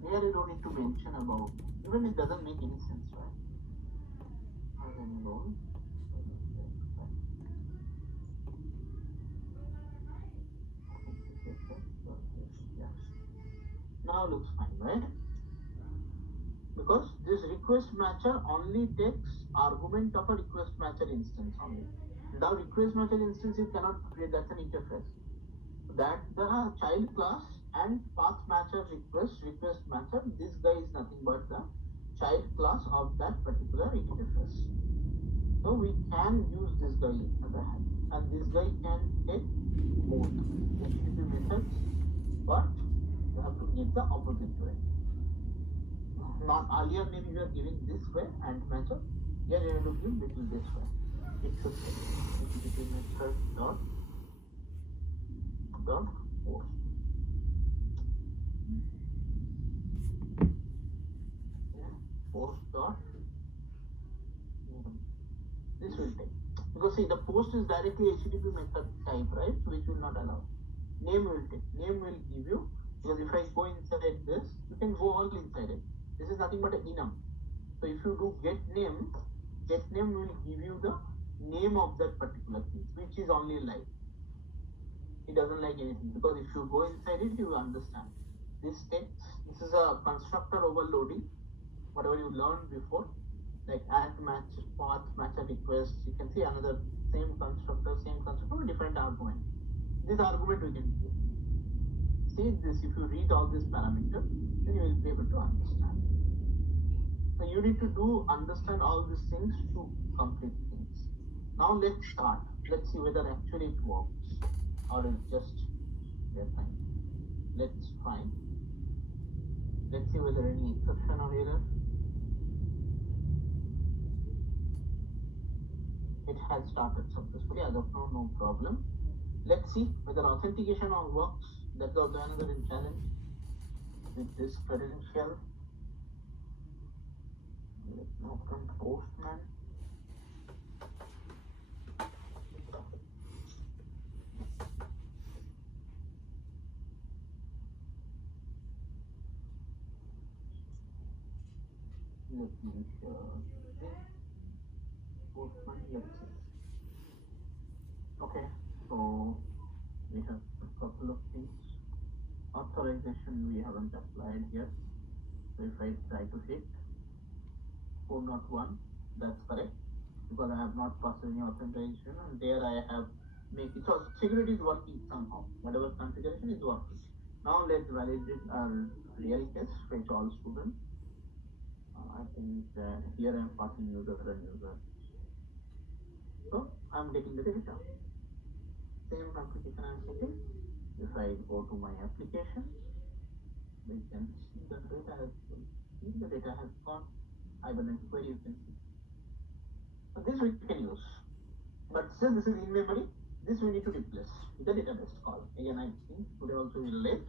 Here you don't need to mention about, even it doesn't make any sense, right? As any role. Now looks fine, right? Because this request matcher only takes argument of a request matcher instance only. Without request matcher instance, you cannot create, that's an interface. That the child class and path matcher request matcher, this guy is nothing but the child class of that particular interface. So we can use this guy at the head, and this guy can take both HTTP methods, but you have to give the opposite way. Not earlier, maybe you are giving this way and matcher. Here you have to give little this way. It should say HTTP method dot post. Post dot. This will take, because see, the post is directly HTTP method type, right? So which will not allow. Name will take. Name will give you, because if I go inside this, you can go all inside it. This is nothing but an enum. So if you do get name will give you the name of that particular thing, which is only live. It doesn't like anything, because if you go inside it, you will understand. This text, this is a constructor overloading, whatever you learned before, like add match, path, matcher request. You can see another same constructor, different argument. This argument we can give. See this, if you read all these parameters, then you will be able to understand. So you need to understand all these things to complete things. Now let's start. Let's see whether actually it works or it's just their time. Let's find. Let's see whether any exception or error. It has started successfully. As of now, no problem. Let's see whether authentication all works. That's also another challenge with this credential. Let's now from Postman. Let me Postman, let's see. Okay, so we have a couple of things. Authorization we haven't applied here. So if I try to hit 401, that's correct, because I have not passed any authorization, and there I have make it. So security is working somehow. Whatever configuration is working. Now let's validate our real case, fetch all students. I think here I am passing user and user. So I am getting the data. Same application I am getting. If I go to my application, we can see the data has gone. Hibernate query, you can see. So this we can use. But since this is in memory, this we need to replace with the database call. Again, I think today also will late.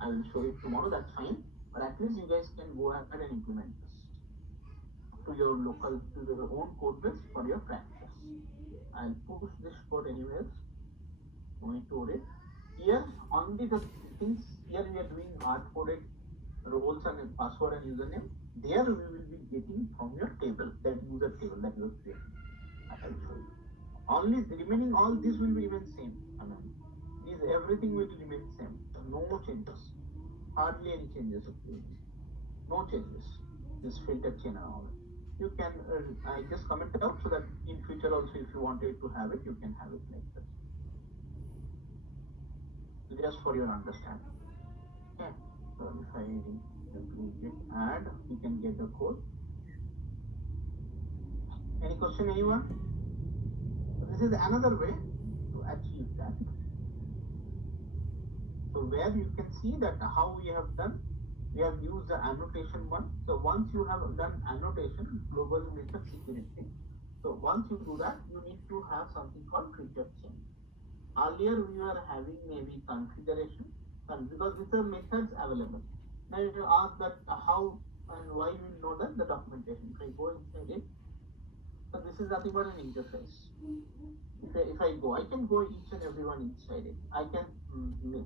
I will show it tomorrow, that's fine. But at least you guys can go ahead and implement this to your local, to your own code base for your practice. I'll push this code anywhere. Monitor it. Here, only the things, here we are doing hard-coded roles and password and username. There we will be getting from your table, that user table that you have created. I will show you. Only the remaining, all this will remain same. Everything will remain same. No changes. Hardly any changes. No changes. This filter chain and all. You can, I just comment it out so that in future also if you wanted to have it, you can have it like this. Just for your understanding. Okay. So if I get add, you can get the code. Any question, anyone? This is another way to achieve that. So where you can see that how we have done, we have used the annotation one. So once you have done annotation, global method security. So once you do that, you need to have something called feature chain. Earlier we were having maybe configuration, because these are methods available. Now you ask that how and why we know that the documentation. If I go inside it, So this is nothing but an interface. If I go, I can go each and every one inside it. I can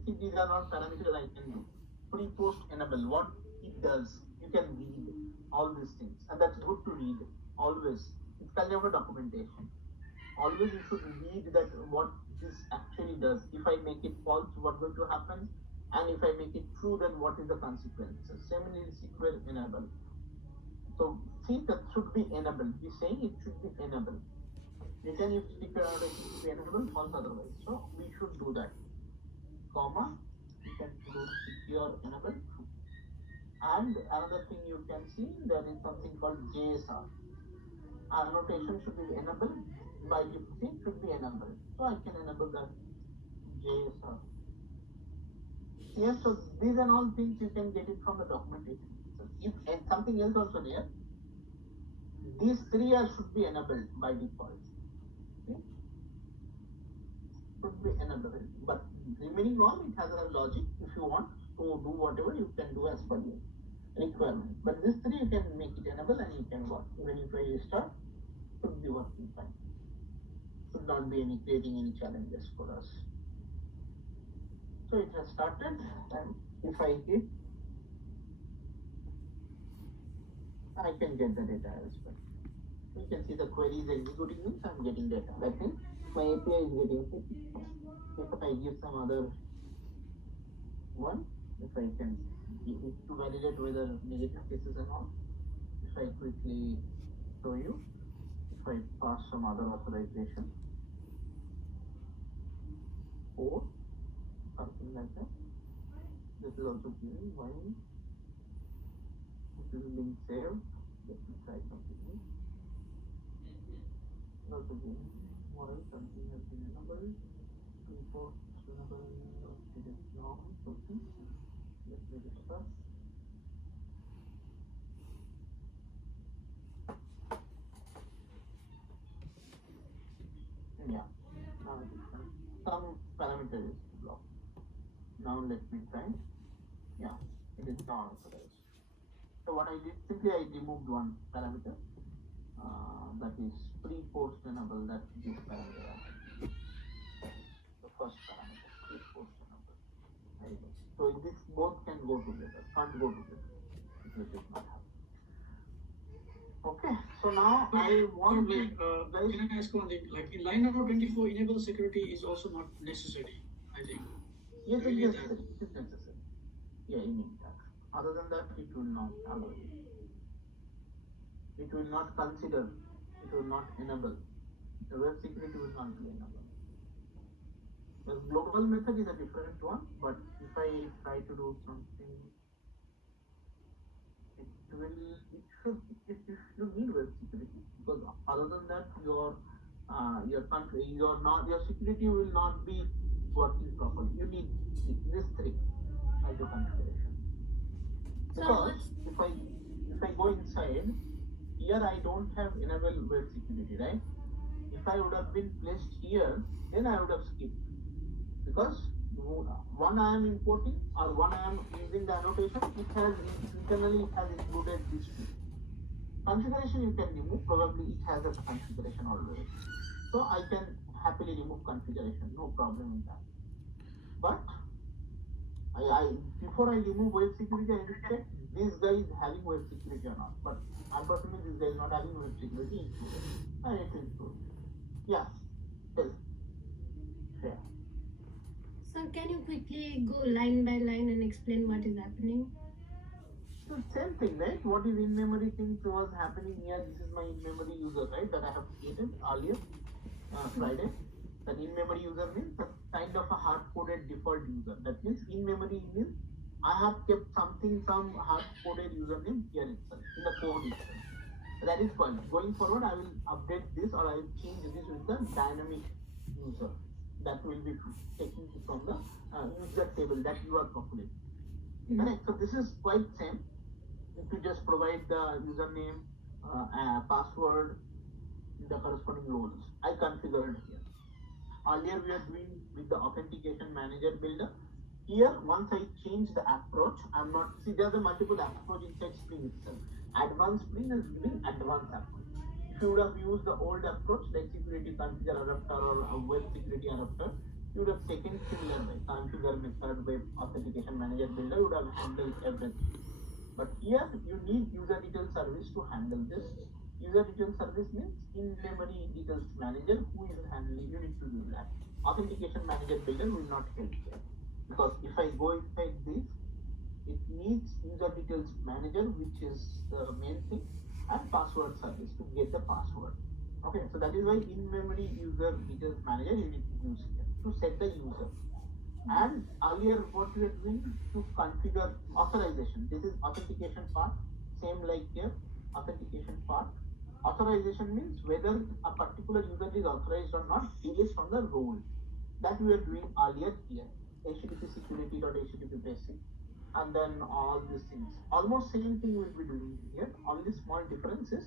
see these are not parameters I can do. Pre post enable what it does. You can read all these things, and that's good to read always. It's kind of a documentation. Always you should read that what this actually does. If I make it false, what's going to happen? And if I make it true, then what is the consequences? Similarly, SQL enable. So see that should be enabled. We're saying it should be enabled. Written if secure annotation should be enabled, false otherwise. So we should do that. Comma, you can do secure enable true. And another thing you can see, there is something called JSR. Annotation should be enabled. By default should be enabled. So I can enable that JSR. Yes, so these are all things you can get it from the documentation. So if and something else also there, these three should be enabled by default. Okay? Should be enabled, but remaining all it has a logic. If you want to do whatever, you can do as per your requirement. But these three you can make it enable and you can work. Even if I restart, should be working fine. Should not be creating any challenges for us. So it has started, and if I hit, I can get the data as well. You can see the query is executing means I'm getting data. That means my API is getting hit. If I give some other one, if I can to validate whether negative cases and all, if I quickly show you, if I pass some other authorization, or something like that, this is also giving while this is being saved. Let me try something new. Also giving while something has been enabled, import enable, it is now something. Let me restart. Yeah, now it is done. Some parameter is blocked. Now let me try. Yeah, it is now authorized. So what I did, simply I removed one parameter. That is pre-post enable, that this parameter. The first parameter, pre-post enable. There you go. So this both can go together, can't go together. It will not happen. Okay, so now I want to can I ask one thing? Like in line number 24, enable security is also not necessary, I think. yes, it Really is that. necessary. It is necessary. Yeah, you need that. Other than that, it will not allow you. It will not consider. It will not enable. The web security will not be enabled. The global method is a different one, but if I try to do something, you need web security, because other than that your security will not be working properly. You need these three as your configuration. Because if I go inside, here I don't have enable web security, right? If I would have been placed here, then I would have skipped. Because one I am importing or one I am using the annotation, it has internally included these two. Configuration you can remove, probably it has a configuration already. So I can happily remove configuration, no problem in that. But before I remove web security, I will check this guy is having web security or not. But unfortunately, this guy is not having web security included. And it is true. Yeah. Tell. Share. Sir, can you quickly go line by line and explain what is happening? So same thing, right? What is in-memory things was happening here? This is my in-memory user, right? That I have created earlier, Friday. That in-memory user means a kind of a hard-coded default user. That means in-memory means I have kept some hard-coded username here itself, in the code itself. That is fine. Going forward, I will update this or I will change this with the dynamic user. That will be taking it from the user table that you are populating. Correct? So this is quite same. If you just provide the username, password, the corresponding roles. I configured here. Earlier we are doing with the authentication manager builder. Here, once I change the approach, I'm not, see there's a multiple approach inside Spring itself. Advanced Spring is giving advanced approach. If you would have used the old approach like security configure adapter or a web security adapter, you would have taken similar way, configure method, web authentication manager builder, you would have handled everything. But here you need user detail service to handle this. User detail service means in-memory details manager who is handling, you need to do that. Authentication manager builder will not help here. Because if I go inside this, it needs user details manager, which is the main thing, and password service to get the password. Okay, so that is why in-memory user details manager you need to use here to set the user. And earlier what we are doing to configure authorization. This is authentication part, same like here, authentication part. Authorization means whether a particular user is authorized or not based on the role. That we are doing earlier here. HTTP security.http basic, and then all these things. Almost same thing we'll be doing here. Only small differences.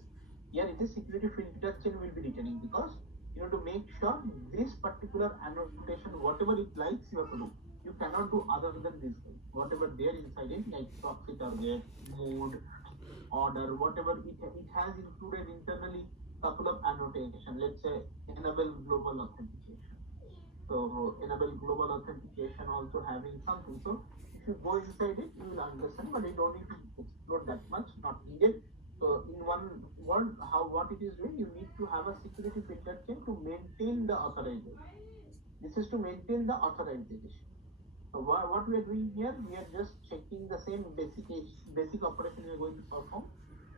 Here it is security filter chain will be returning because you have to make sure this particular annotation, whatever it likes, you have to do. You cannot do other than this. Whatever there inside it, like proxy target, mode, order, whatever it has included internally couple of annotation. Let's say enable global authentication. So enable global authentication also having something. So if you go inside it, you will understand, but you don't need to explore that much, not needed. So in one word, what it is doing, you need to have a security filter chain to maintain the authorization. This is to maintain the authorization. So what we are doing here, we are just checking the same basic operation we are going to perform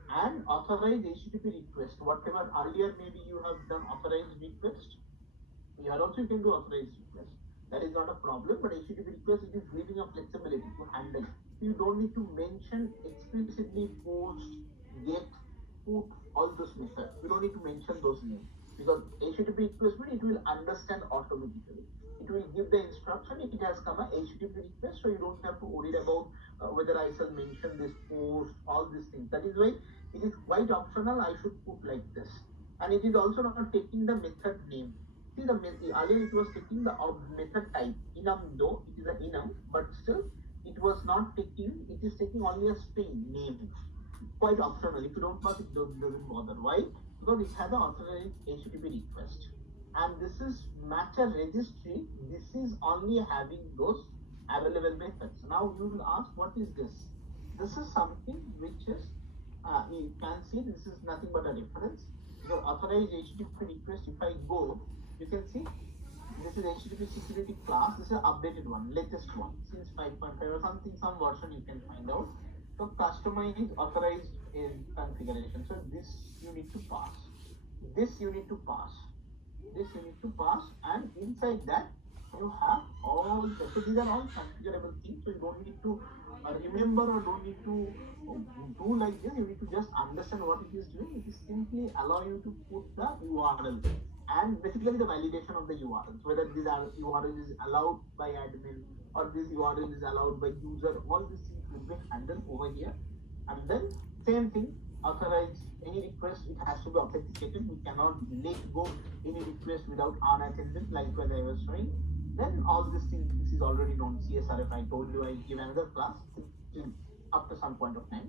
and authorize HTTP request. Whatever earlier maybe you have done authorized request, here also you can do authorized request. That is not a problem, but HTTP request, it is giving a flexibility to handle. You don't need to mention explicitly post, get, put, all those methods. You don't need to mention those names because HTTP request it will understand automatically. It will give the instruction if it has come a HTTP request, so you don't have to worry about whether I shall mention this post, all these things. That is why it is quite optional. I should put like this, and it is also not taking the method name. See the earlier it was taking the method type enum, though it is an enum, but still it was not taking. It is taking only a string name. Quite optional. If you don't pass it, doesn't bother. Why? Because it has an authorized HTTP request. And this is matcher registry. This is only having those available methods. Now you will ask, what is this? This is something which is, you can see this is nothing but a reference. Your authorized HTTP request, if I go, you can see this is HTTP security class. This is an updated one, latest one, since 5.5 or something, some version you can find out. So customized authorized in configuration. So this you need to pass. This you need to pass. This you need to pass, and inside that you have all. So these are all configurable things. So you don't need to remember or don't need to do like this. You need to just understand what it is doing. It is simply allow you to put the URL and basically the validation of the URLs, whether this URL is allowed by admin or this URL is allowed by user. All these things will be handled over here, and then same thing. Authorize any request, it has to be authenticated. We cannot let go any request without unattended, like when I was showing. Then all these things, this is already known. CSRF, I told you, I give another class after some point of time.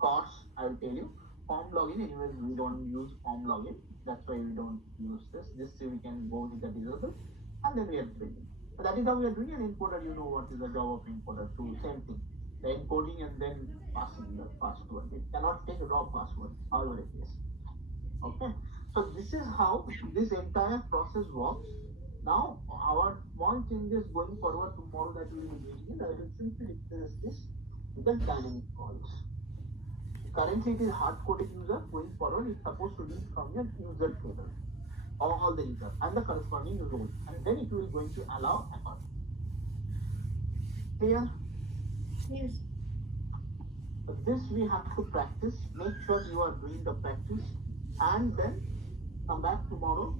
Course, I will tell you. Form login, anyways, we don't use form login. That's why we don't use this. This we can go with the disable, and then we are building. So that is how we are doing an encoder. You know what is the job of encoder too. Same thing. The encoding and then passing the password. It cannot take raw password, however it is. Okay. So this is how this entire process works. Now our small changes going forward tomorrow that we will be doing, I will simply replace this with the dynamic calls. Currently it is hard-coded user. Going forward it's supposed to read from your user table, all the user and the corresponding role, and then it will going to allow account. Clear? Yes. So this we have to practice. Make sure you are doing the practice, and then come back tomorrow.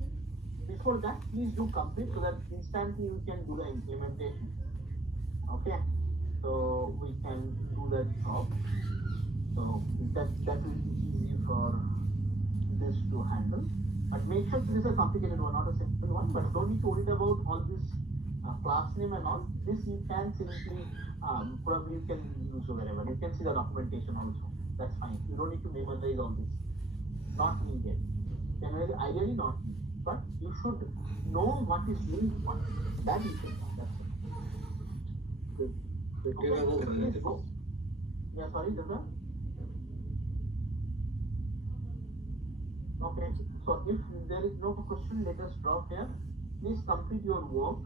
Before that, please do complete so that instantly you can do the implementation. Okay, so we can do that job. So that will be easy for this to handle. But make sure this is a complicated one, not a simple one. But don't need to worry about all this class name and all. This you can simply probably you can use wherever. You can see the documentation also. That's fine. You don't need to memorize all this. Not needed. ideally not me, but you should know what is being wanted. That you should know. That's it. Okay, so please go. Yeah, sorry, Durga. Okay, so if there is no question, let us drop here. Please complete your work.